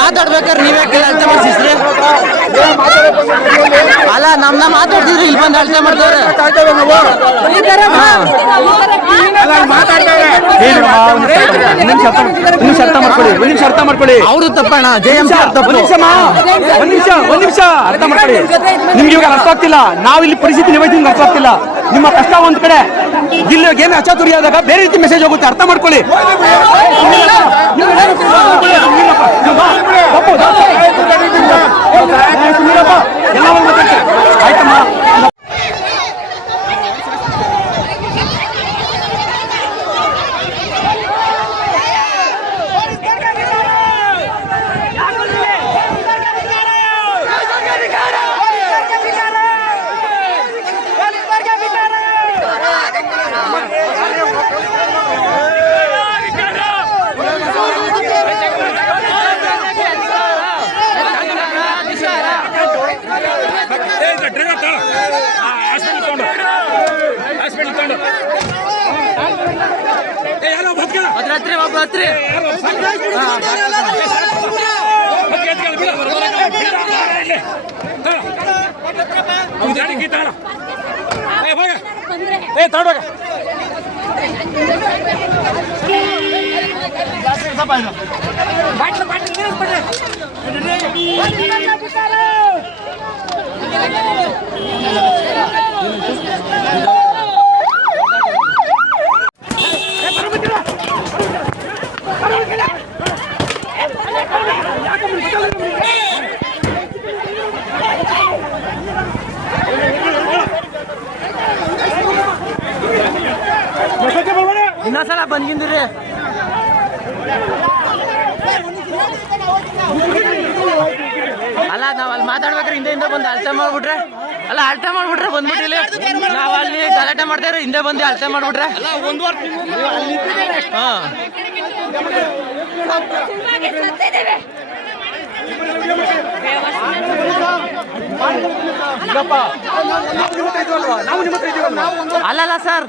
ಮಾತಾಡ್ಬೇಕಾದ್ರೆ ನೀವೇ ಅಳತೆ ಮಾಡಿಸ್ರಿ. ಅಲ್ಲ ನಮ್ನ ಮಾತಾಡ್ತಿದ್ರು ಇಲ್ಲಿ ಬಂದು ಅಳತೆ ಮಾಡ್ತಾರೆ. ಅರ್ಥ ಮಾಡ್ಕೊಳ್ಳಿ. ಅವರು ತಪ್ಪಣ್ಣ, JMC ತಪ್ಪು. ಒಂದ್ ನಿಮಿಷ ಅರ್ಥ ಮಾಡ್ಕೊಳ್ಳಿ. ನಿಮ್ಗೆ ಇವಾಗ ಅರ್ಥ ಆಗ್ತಿಲ್ಲ. ನಾವು ಇಲ್ಲಿ ಪರಿಸ್ಥಿತಿ ನಿಭಾಯಿಸಿ ಅರ್ಥ ಆಗ್ತಿಲ್ಲ. ನಿಮ್ಮ ಕಷ್ಟ ಒಂದ್ ಕಡೆ, ಇಲ್ಲಿ ಏನು ಅಚಾತುರಿ ಆದಾಗ ಬೇರೆ ರೀತಿ ಮೆಸೇಜ್ ಹೋಗುತ್ತೆ. ಅರ್ಥ ಮಾಡ್ಕೊಳ್ಳಿ. ಆಯ್ತಮ್ಮ. ಇನ್ನೊಂದ್ಸಲ ಬಂದ್ಗಿಂದ್ರಿ. ಅಲ್ಲ ನಾವ್ ಅಲ್ಲಿ ಮಾತಾಡ್ಬೇಕ್ರೆ ಹಿಂದೆ ಬಂದು ಅಳತೆ ಮಾಡ್ಬಿಟ್ರೆ, ಬಂದ್ಬಿಟ್ಟಿಲ್ಲ. ನಾವ್ ಅಲ್ಲಿ ಗಲಾಟೆ ಮಾಡ್ತಾರೆ, ಹಿಂದೆ ಬಂದು ಅಳತೆ ಮಾಡ್ಬಿಟ್ರೆ. ಅಲ್ಲಲ್ಲ ಸರ್,